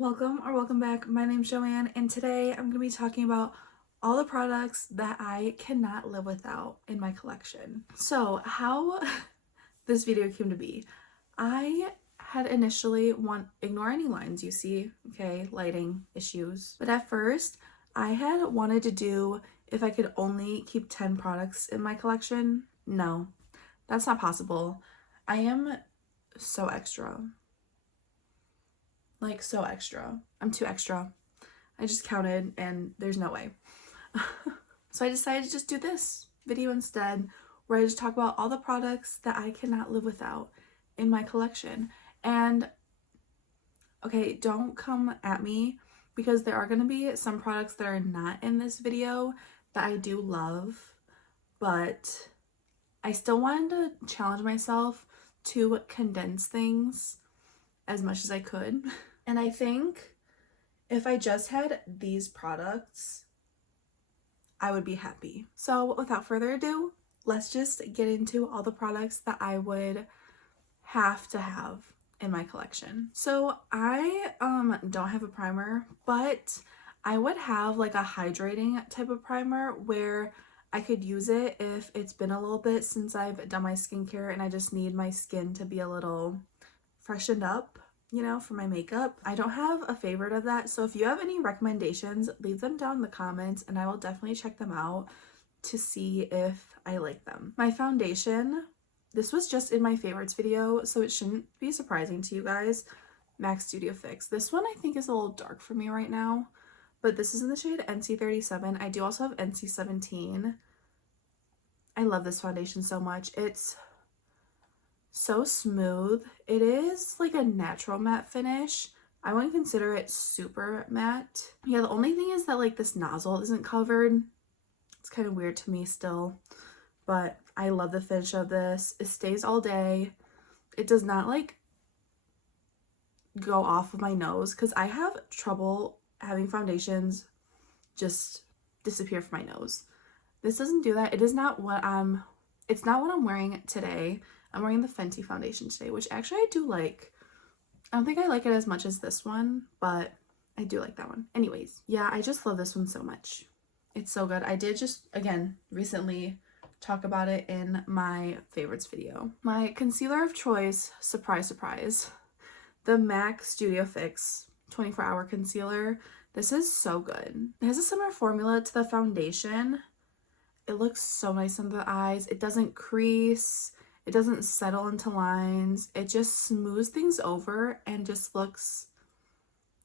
Welcome or welcome back. My name's Joanne, and today I'm going to be talking about all the products that I cannot live without in my collection. So, how this video came to be, I had initially ignore any lines you see, okay, lighting issues. But at first, I had wanted to do if I could only keep 10 products in my collection. No, that's not possible. I am so extra. Like, so extra. I'm too extra. I just counted and there's no way. So I decided to just do this video instead, where I just talk about all the products that I cannot live without in my collection. And okay, don't come at me, because there are going to be some products that are not in this video that I do love, but I still wanted to challenge myself to condense things as much as I could. And I think if I just had these products, I would be happy. So without further ado, let's just get into all the products that I would have to have in my collection. So I don't have a primer, but I would have like a hydrating type of primer where I could use it if it's been a little bit since I've done my skincare and I just need my skin to be a little freshened up, you know, for my makeup. I don't have a favorite of that, so if you have any recommendations, leave them down in the comments and I will definitely check them out to see if I like them. My foundation, this was just in my favorites video, so it shouldn't be surprising to you guys. MAC Studio Fix. This one I think is a little dark for me right now, but this is in the shade NC37. I do also have NC17. I love this foundation so much. It's so smooth. It is like a natural matte finish. I wouldn't consider it super matte. Yeah, the only thing is that like this nozzle isn't covered. It's kind of weird to me still, but I love the finish of this. It stays all day. It does not like go off of my nose, because I have trouble having foundations just disappear from my nose. This doesn't do that. It's not what I'm wearing today. I'm wearing the Fenty foundation today, which actually I do like. I don't think I like it as much as this one, but I do like that one. Anyways, yeah, I just love this one so much. It's so good. I did just, again, recently talk about it in my favorites video. My concealer of choice, surprise, surprise, the MAC Studio Fix 24-hour concealer. This is so good. It has a similar formula to the foundation. It looks so nice under the eyes. It doesn't crease. It doesn't settle into lines. It just smooths things over and just looks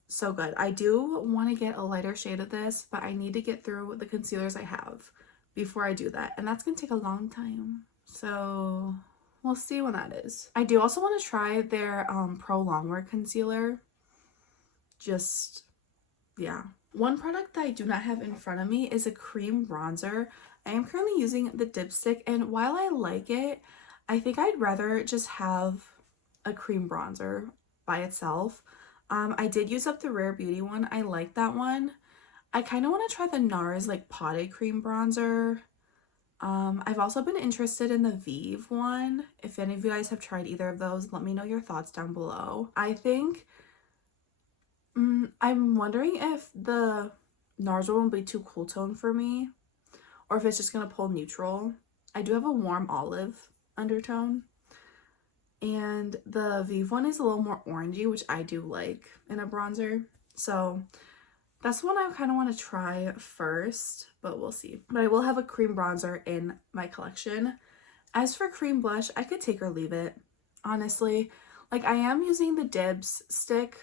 so good. I do want to get a lighter shade of this, but I need to get through the concealers I have before I do that. And that's going to take a long time. So we'll see when that is. I do also want to try their Pro Longwear concealer. Just, yeah. One product that I do not have in front of me is a cream bronzer. I am currently using the dipstick, and while I like it, I think I'd rather just have a cream bronzer by itself. I did use up the Rare Beauty one. I like that one. I kind of want to try the NARS like potted cream bronzer. I've also been interested in the Vive one. If any of you guys have tried either of those, let me know your thoughts down below. I think I'm wondering if the NARS one will be too cool tone for me, or if it's just gonna pull neutral. I do have a warm olive undertone, and the Vive one is a little more orangey, which I do like in a bronzer. So that's one I kind of want to try first, but we'll see. But I will have a cream bronzer in my collection. As for cream blush, I could take or leave it, honestly. Like, I am using the Dibs stick,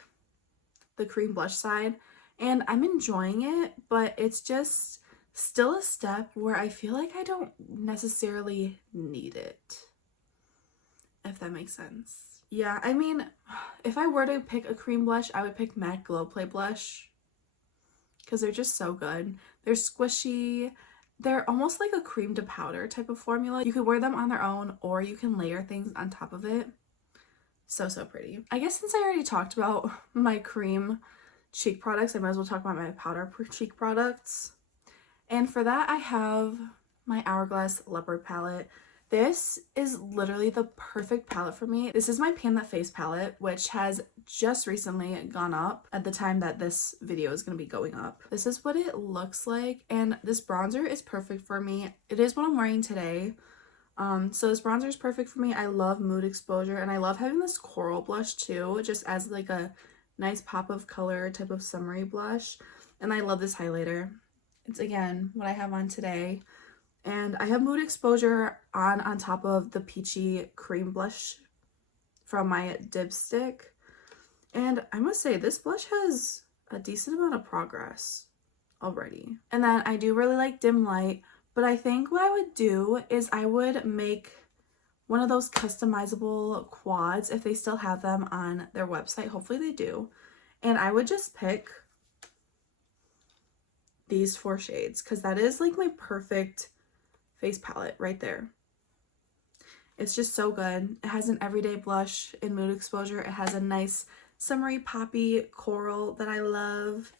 the cream blush side, and I'm enjoying it, but it's just still a step where I feel like I don't necessarily need it, if that makes sense. Yeah, I mean, if I were to pick a cream blush, I would pick MAC Glow Play Blush, because they're just so good. They're squishy. They're almost like a cream to powder type of formula. You could wear them on their own, or you can layer things on top of it. So, so pretty. I guess since I already talked about my cream cheek products, I might as well talk about my powder cheek products. And for that, I have my Hourglass Leopard palette. This is literally the perfect palette for me. This is my Pan That Face palette, which has just recently gone up at the time that this video is going to be going up. This is what it looks like, and this bronzer is perfect for me. It is what I'm wearing today. So this bronzer is perfect for me. I love Mood Exposure, and I love having this coral blush too. It just adds like a nice pop of color type of summery blush. And I love this highlighter. It's again what I have on today. And I have Mood Exposure on top of the peachy cream blush from my dipstick. And I must say, this blush has a decent amount of progress already. And then I do really like dim light, but I think what I would do is I would make one of those customizable quads if they still have them on their website. Hopefully they do. And I would just pick these 4 shades because that is like my perfect face palette right there. It's just so good. It has an everyday blush in Mood Exposure. It has a nice summery poppy coral that I love.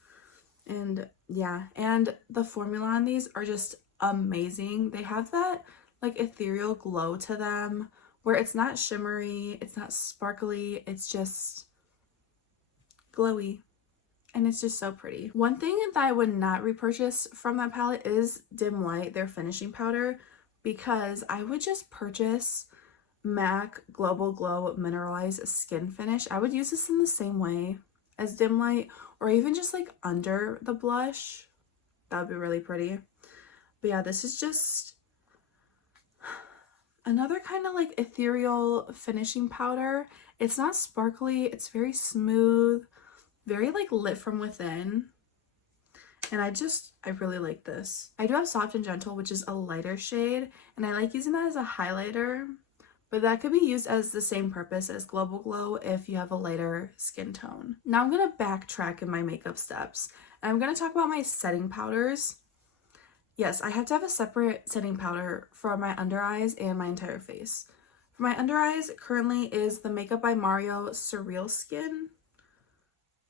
And yeah, and the formula on these are just amazing. They have that like ethereal glow to them where it's not shimmery, it's not sparkly, it's just glowy. And it's just so pretty. One thing that I would not repurchase from that palette is Dim Light, their finishing powder, because I would just purchase MAC Global Glow Mineralized Skin Finish. I would use this in the same way as Dim Light, or even just like under the blush. That would be really pretty. But yeah, this is just another kind of like ethereal finishing powder. It's not sparkly, it's very smooth, very like lit from within, and I really like this. I do have Soft and Gentle, which is a lighter shade, and I like using that as a highlighter, but that could be used as the same purpose as Global Glow if you have a lighter skin tone. Now I'm gonna backtrack in my makeup steps, and I'm gonna talk about my setting powders. Yes, I have to have a separate setting powder for my under eyes and my entire face. For my under eyes, currently is the Makeup by Mario Surreal Skin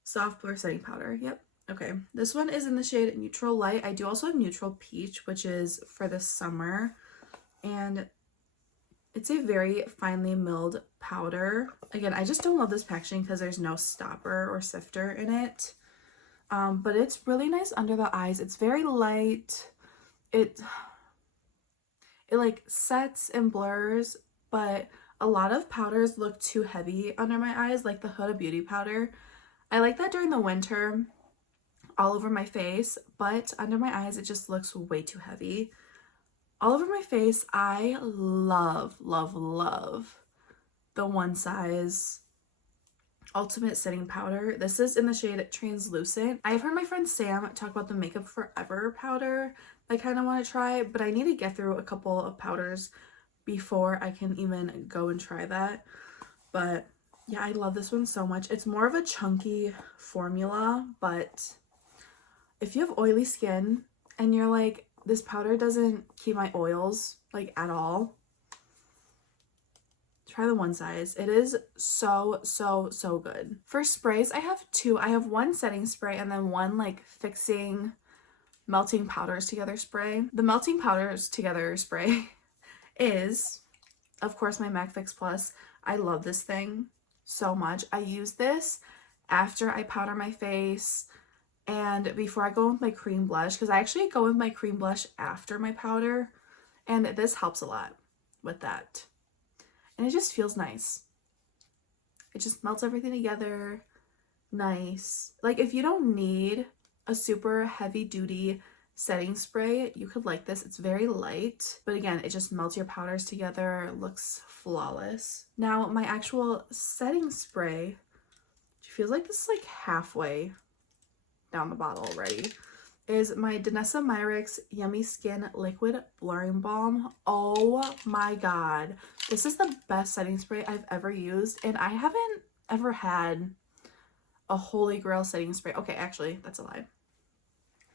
Soft Blur Setting Powder. Yep. Okay. This one is in the shade Neutral Light. I do also have Neutral Peach, which is for the summer. And it's a very finely milled powder. Again, I just don't love this packaging because there's no stopper or sifter in it. But it's really nice under the eyes. It's very light. It like sets and blurs, but a lot of powders look too heavy under my eyes, like the Huda Beauty powder. I like that during the winter all over my face, but under my eyes it just looks way too heavy. All over my face, I love, love, love the One Size Ultimate Setting Powder. This is in the shade Translucent. I've heard my friend Sam talk about the Makeup Forever powder I kind of want to try, but I need to get through a couple of powders before I can even go and try that. But yeah, I love this one so much. It's more of a chunky formula, but if you have oily skin and you're like, this powder doesn't keep my oils like at all, try the One Size. It is so, so, so good. For sprays, I have 2. I have one setting spray and then one like fixing melting powders together spray. The melting powders together spray is, of course, my MAC Fix Plus. I love this thing so much. I use this after I powder my face and before I go with my cream blush, because I actually go with my cream blush after my powder, and this helps a lot with that. And it just feels nice. It just melts everything together nice. Like if you don't need a super heavy duty setting spray, you could like this. It's very light, but again, it just melts your powders together, looks flawless. Now my actual setting spray, which feels like this is like halfway down the bottle already, is my Danessa Myricks Yummy Skin Liquid Blurring Balm. Oh my god, this is the best setting spray I've ever used, and I haven't ever had a holy grail setting spray. Okay, actually, that's a lie.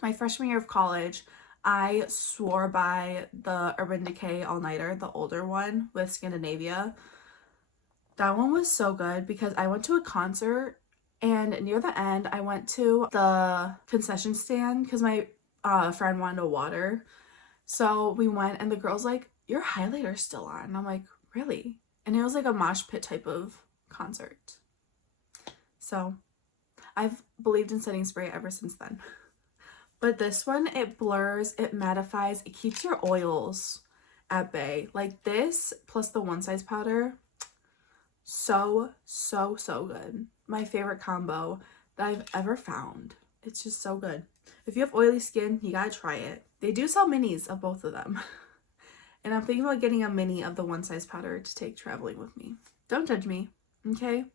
My freshman year of college, I swore by the Urban Decay All-Nighter, the older one with Scandinavia. That one was so good because I went to a concert, and near the end, I went to the concession stand because my friend wanted a water. So we went, and the girl's like, your highlighter's still on. And I'm like, really? And it was like a mosh pit type of concert. So I've believed in setting spray ever since then. But this one, it blurs, it mattifies, it keeps your oils at bay. Like this plus the One Size powder, so good. My favorite combo that I've ever found. It's just so good. If you have oily skin, you gotta try it. They do sell minis of both of them. And I'm thinking about getting a mini of the One Size powder to take traveling with me. Don't judge me, okay?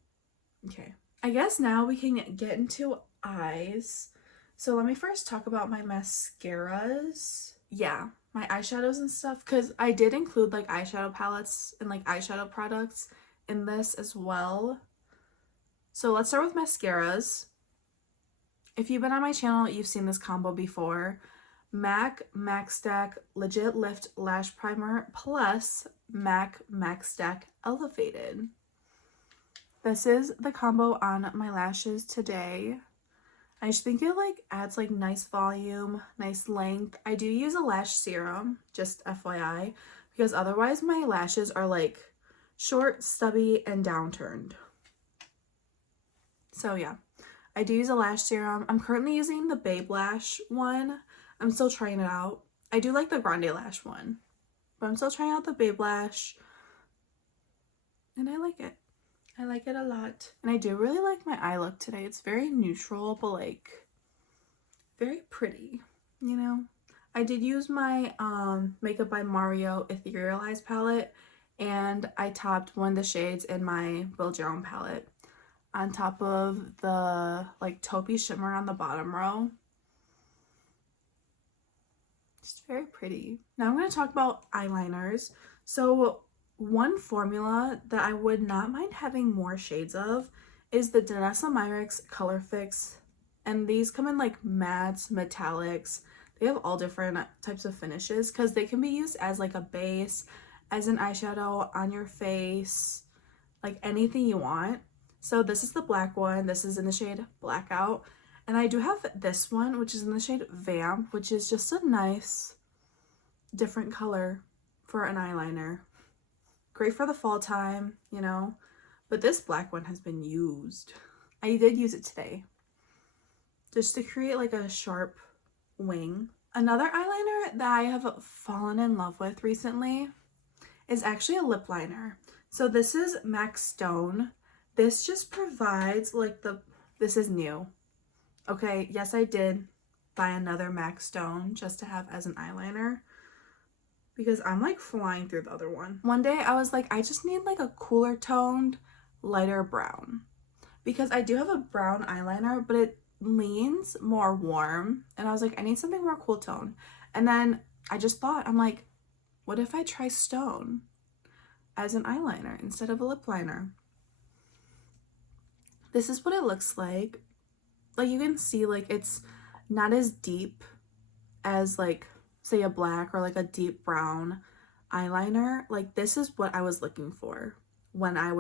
Okay. I guess now we can get into eyes. So let me first talk about my mascaras. Yeah, my eyeshadows and stuff, because I did include like eyeshadow palettes and like eyeshadow products in this as well. So let's start with mascaras. If you've been on my channel, you've seen this combo before. MAC Max Stack Legit Lift Lash Primer plus MAC Max Stack Elevated. This is the combo on my lashes today. I just think it like adds like nice volume, nice length. I do use a lash serum, just FYI, because otherwise my lashes are like short, stubby, and downturned. So yeah, I do use a lash serum. I'm currently using the Babe Lash one. I'm still trying it out. I do like the Grande Lash one, but I'm still trying out the Babe Lash, and I like it. I like it a lot. And I do really like my eye look today. It's very neutral, but like very pretty, you know? I did use my Makeup by Mario Etherealized palette, and I topped one of the shades in my Build Your Own palette on top of the like taupey shimmer on the bottom row. Just very pretty. Now I'm going to talk about eyeliners. So one formula that I would not mind having more shades of is the Danessa Myricks Color Fix. And these come in like mattes, metallics. They have all different types of finishes because they can be used as like a base, as an eyeshadow on your face, like anything you want. So this is the black one. This is in the shade Blackout. And I do have this one, which is in the shade Vamp, which is just a nice different color for an eyeliner. Great for the fall time, you know, but this black one has been used. I did use it today just to create like a sharp wing. Another eyeliner that I have fallen in love with recently is actually a lip liner. So this is MAC Stone. This just provides like this is new. Okay, yes, I did buy another MAC Stone just to have as an eyeliner, because I'm like flying through the other one. One day I was like, I just need like a cooler toned, lighter brown, because I do have a brown eyeliner, but it leans more warm. And I was like, I need something more cool tone. And then I just thought, I'm like, what if I try Stone as an eyeliner instead of a lip liner? This is what it looks like. Like you can see like it's not as deep as like say a black or like a deep brown eyeliner. Like this is what I was looking for when I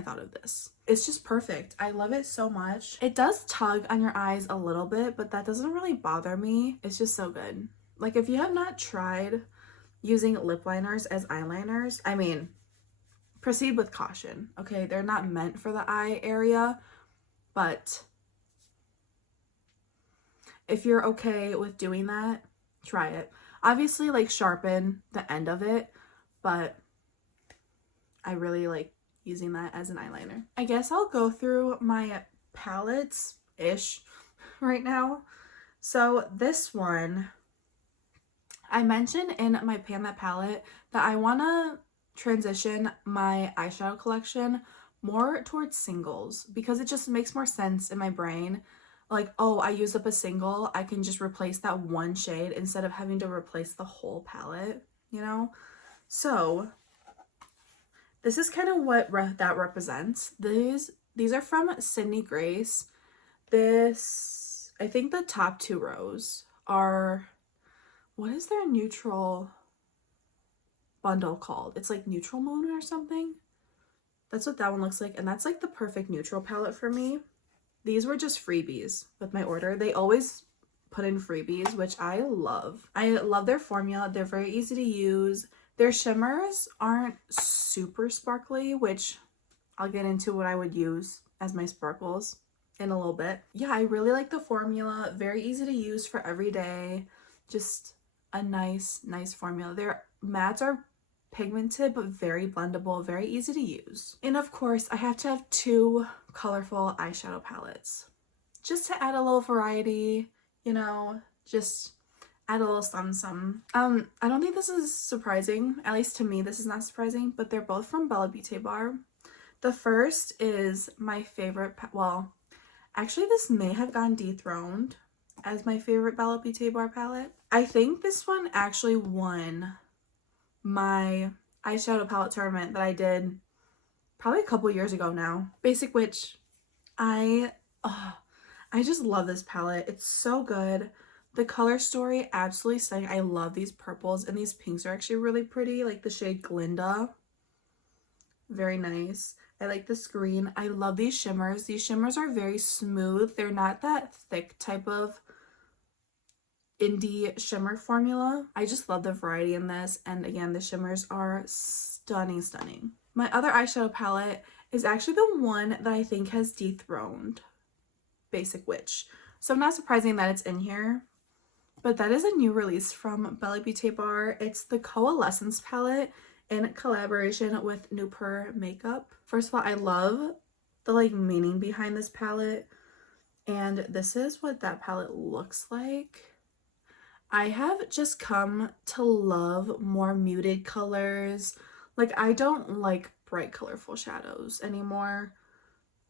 thought of this. It's just perfect. I love it so much. It does tug on your eyes a little bit, but that doesn't really bother me. It's just so good. Like if you have not tried using lip liners as eyeliners, I mean, proceed with caution. Okay, they're not meant for the eye area, but if you're okay with doing that, try it. Obviously, like sharpen the end of it, but I really like using that as an eyeliner. I guess I'll go through my palettes-ish right now. So this one, I mentioned in my Pan That palette that I want to transition my eyeshadow collection more towards singles, because it just makes more sense in my brain. Like, oh, I used up a single, I can just replace that one shade instead of having to replace the whole palette, you know? So this is kind of what that represents. These are from Sydney Grace. I think the top two rows are, what is their neutral bundle called? It's like Neutral Moon or something. That's what that one looks like, and that's like the perfect neutral palette for me. These were just freebies with my order. They always put in freebies, which I love. I love their formula. They're very easy to use. Their shimmers aren't super sparkly, which I'll get into what I would use as my sparkles in a little bit. Yeah, I really like the formula. Very easy to use for every day. Just a nice formula. Their mattes are pigmented but very blendable, very easy to use. And of course, I have to have 2 colorful eyeshadow palettes just to add a little variety, you know, just add a little something. I don't think this is surprising, at least to me this is not surprising, but they're both from Bella Beauty Bar. The first is my favorite, well, actually this may have gotten dethroned as my favorite Bella Beauty Bar palette. I think this one actually won my eyeshadow palette tournament that I did probably a couple years ago now. Basic Witch. I just love this palette. It's so good. The color story, absolutely stunning. I love these purples, and these pinks are actually really pretty, like the shade Glinda. Very nice. I like this green. I love these shimmers. These shimmers are very smooth. They're not that thick type of indie shimmer formula. I just love the variety in this, and again, the shimmers are stunning. My other eyeshadow palette is actually the one that I think has dethroned Basic Witch, so not surprising that it's in here, but that is a new release from Bella Beauty Bar. It's the Coalescence palette in collaboration with Nuper Makeup. First of all, I love the like meaning behind this palette, and this is what that palette looks like. I have just come to love more muted colors. Like, I don't like bright colorful shadows anymore.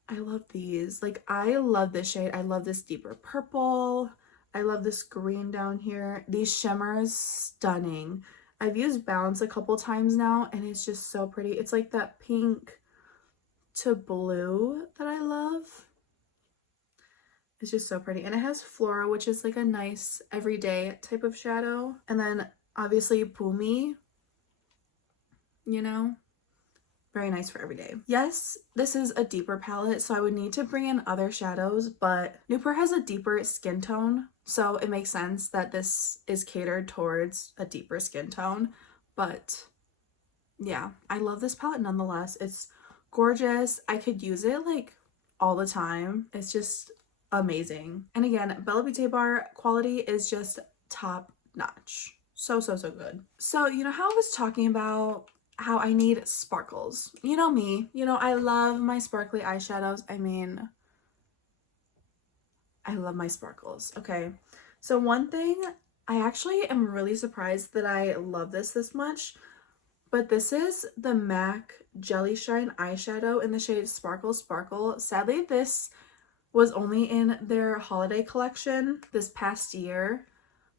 I love these. Like, I love this shade. I love this deeper purple. I love this green down here. These shimmers, stunning. I've used Balance a couple times now, and it's just so pretty. It's like that pink to blue that I love. It's just so pretty. And it has Flora, which is like a nice everyday type of shadow. And then obviously Pumi, you know, very nice for every day. Yes, this is a deeper palette, so I would need to bring in other shadows, but Nuper has a deeper skin tone, so it makes sense that this is catered towards a deeper skin tone. But yeah, I love this palette nonetheless. It's gorgeous. I could use it like all the time. It's just amazing. And again, Bella Beauty Bar quality is just top notch. So good. So you know how I was talking about how I need sparkles? You know me, you know, I love my sparkly eyeshadows. I mean, I love my sparkles. Okay, so one thing, I actually am really surprised that I love this much, but this is the MAC Jelly Shine eyeshadow in the shade Sparkle Sparkle. Sadly, this was only in their holiday collection this past year,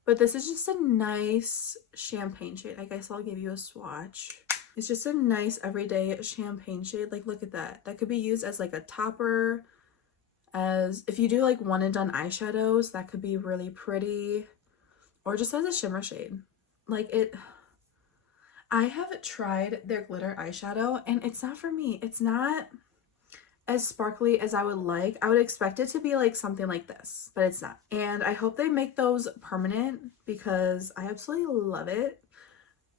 but this is just a nice champagne shade. I guess I'll give you a swatch. It's just a nice everyday champagne shade. Like, look at that. That could be used as like a topper, as if you do like one and done eyeshadows, that could be really pretty, or just as a shimmer shade. Like, it, I have tried their glitter eyeshadow and it's not for me. It's not as sparkly as I would like. I would expect it to be like something like this, but it's not. And I hope they make those permanent because I absolutely love it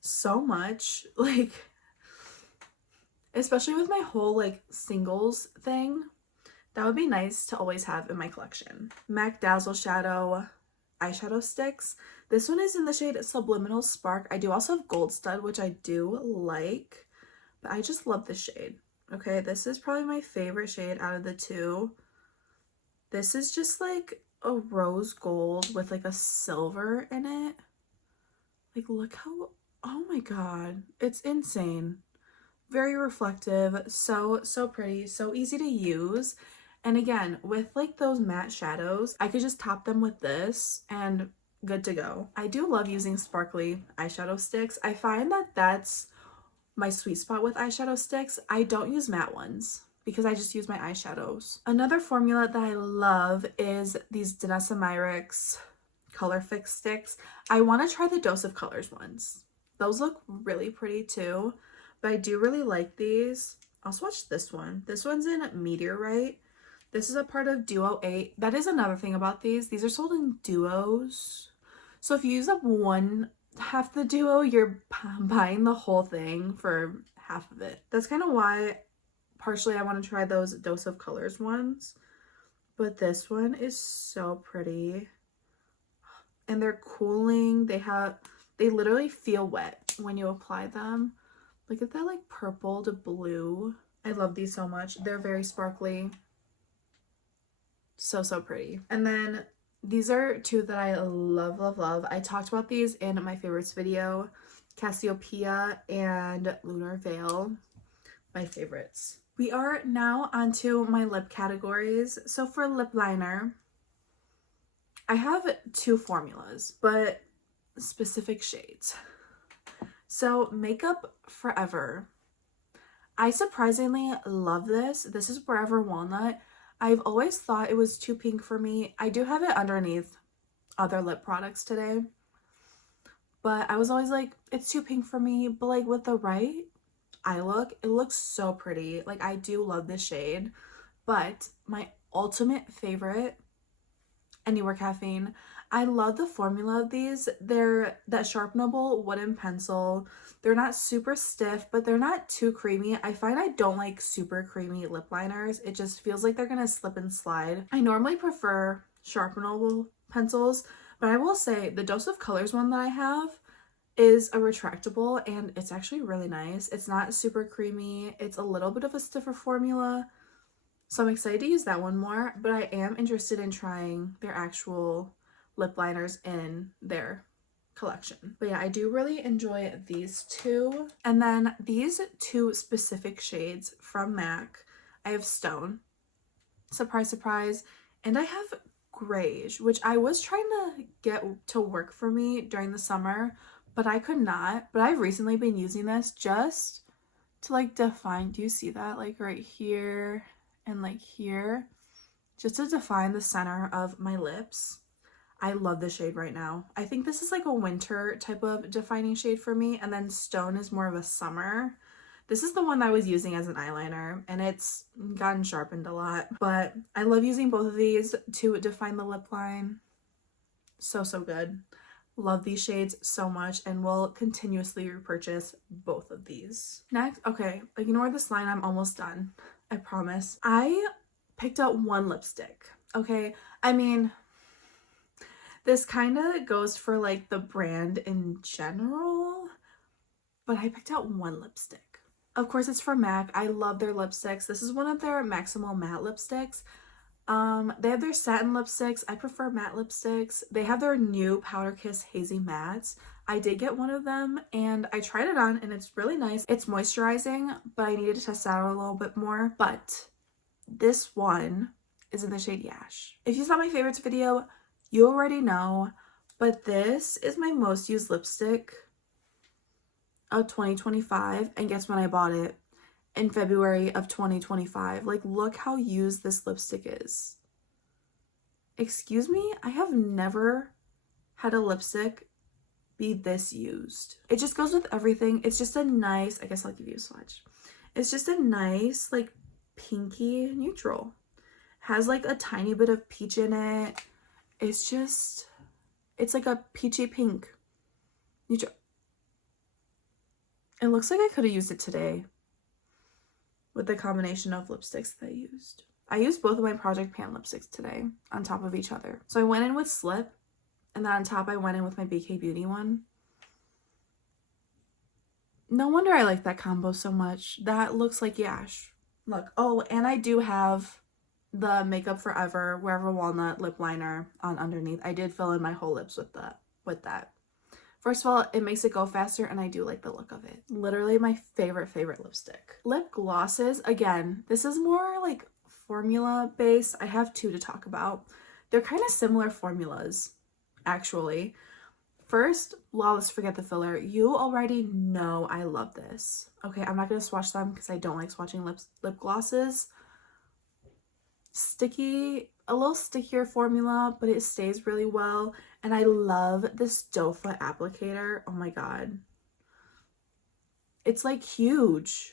so much. Like, especially with my whole like singles thing, that would be nice to always have in my collection. MAC Dazzle Shadow eyeshadow sticks. This one is in the shade Subliminal Spark. I do also have Gold Stud, which I do like, but I just love this shade. Okay, this is probably my favorite shade out of the two. This is just like a rose gold with like a silver in it. Like, look how, oh my god, it's insane. Very reflective, so pretty, so easy to use. And again, with like those matte shadows, I could just top them with this and good to go. I do love using sparkly eyeshadow sticks. I find that that's my sweet spot with eyeshadow sticks. I don't use matte ones because I just use my eyeshadows. Another formula that I love is these Danessa Myricks Color Fix sticks. I want to try the Dose of Colors ones. Those look really pretty too, but I do really like these. I'll swatch this one. This one's in Meteorite. This is a part of Duo 8. That is another thing about these. These are sold in duos. So if you use up one half the duo, you're buying the whole thing for half of it. That's kind of why partially I want to try those Dose of Colors ones. But this one is so pretty. And they're cooling. They literally feel wet when you apply them. Look at that like purple to blue. I love these so much. They're very sparkly. So, so pretty. And then these are two that I love, love, love. I talked about these in my favorites video. Cassiopeia and Lunar Veil. My favorites. We are now onto my lip categories. So for lip liner, I have two formulas, but specific shades. So Makeup Forever. I surprisingly love this. This is Forever Walnut. I've always thought it was too pink for me. I do have it underneath other lip products today, but I was always like, it's too pink for me. But like with the right eye look, it looks so pretty. Like I do love this shade, but my ultimate favorite, Anywhere Caffeine. I love the formula of these. They're that sharpenable wooden pencil. They're not super stiff, but they're not too creamy. I find I don't like super creamy lip liners. It just feels like they're gonna slip and slide. I normally prefer sharpenable pencils, but I will say the Dose of Colors one that I have is a retractable and it's actually really nice. It's not super creamy. It's a little bit of a stiffer formula. So I'm excited to use that one more, but I am interested in trying their actual lip liners in their collection. But yeah, I do really enjoy these two. And then these two specific shades from MAC. I have Stone, surprise, surprise, and I have Greige, which I was trying to get to work for me during the summer, but I could not. But I've recently been using this just to like define, do you see that? Like right here and like here, just to define the center of my lips. I love this shade right now. I think this is like a winter type of defining shade for me, and then Stone is more of a summer. This is the one that I was using as an eyeliner, and it's gotten sharpened a lot, but I love using both of these to define the lip line. So, so good. Love these shades so much, and will continuously repurchase both of these. Next, okay, ignore this line, I'm almost done. I promise. I picked out one lipstick, okay? I mean, this kind of goes for like the brand in general, but I picked out one lipstick. Of course, it's from MAC. I love their lipsticks. This is one of their Maximal Matte lipsticks. They have their satin lipsticks. I prefer matte lipsticks. They have their new Powder Kiss Hazy Mattes. I did get one of them and I tried it on and it's really nice. It's moisturizing, but I needed to test it out a little bit more. But this one is in the shade Yash. If you saw my favorites video, you already know, but this is my most used lipstick of 2025, and guess when I bought it? In February of 2025. Like, look how used this lipstick is. Excuse me? I have never had a lipstick be this used. It just goes with everything. It's just a nice, I guess I'll give you a swatch. It's just a nice, like, pinky neutral. Has, like, a tiny bit of peach in it. It's just, it's like a peachy pink neutral. It looks like I could have used it today with the combination of lipsticks that I used. I used both of my Project Pan lipsticks today on top of each other. So I went in with Slip, and then on top I went in with my BK Beauty one. No wonder I like that combo so much. That looks like Yash. Look, oh, and I do have the Makeup Forever Wherever Walnut lip liner on underneath. I did fill in my whole lips with that. First of all, it makes it go faster, and I do like the look of it. Literally my favorite lipstick. Lip glosses, again, this is more like formula based. I have two to talk about. They're kind of similar formulas, actually. First, Flawless Forget the Filler. You already know I love this. Okay, I'm not going to swatch them because I don't like swatching lip glosses. Sticky, a little stickier formula, but it stays really well. And I love this doe foot applicator. Oh my god. It's like huge.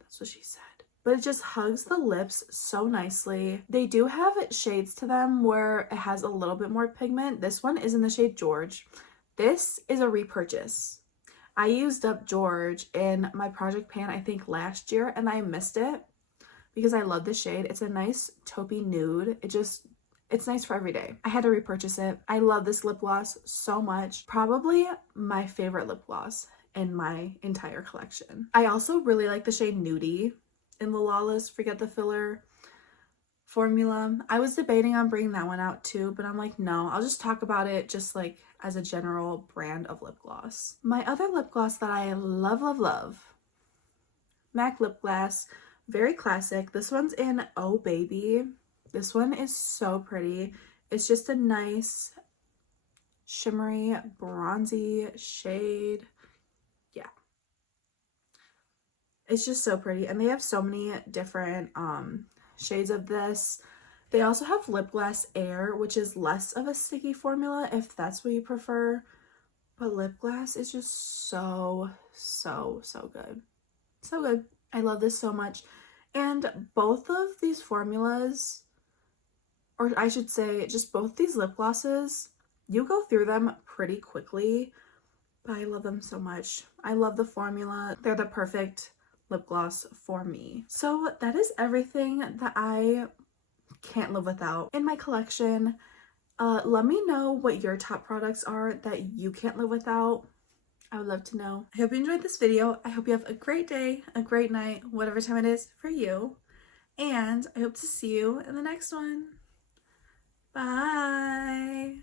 That's what she said. But it just hugs the lips so nicely. They do have shades to them where it has a little bit more pigment. This one is in the shade George. This is a repurchase. I used up George in my project pan, I think last year, and I missed it because I love the shade. It's a nice taupey nude. It's nice for every day. I had to repurchase it. I love this lip gloss so much. Probably my favorite lip gloss in my entire collection. I also really like the shade Nudie in the Lawless Forget the Filler formula. I was debating on bringing that one out too, but I'm like, no, I'll just talk about it just like as a general brand of lip gloss. My other lip gloss that I love, love, love, MAC lip gloss, very classic. This one's in Oh Baby. This one is so pretty. It's just a nice shimmery bronzy shade. Yeah, it's just so pretty, and they have so many different shades of this. They also have Lip Glass Air, which is less of a sticky formula if that's what you prefer, but lip gloss is just so good. So good. I love this so much. And both of these formulas, or I should say just both these lip glosses, you go through them pretty quickly, but I love them so much. I love the formula. They're the perfect lip gloss for me. So that is everything that I can't live without in my collection. Let me know what your top products are that you can't live without. I would love to know. I hope you enjoyed this video. I hope you have a great day, a great night, whatever time it is for you. And I hope to see you in the next one. Bye.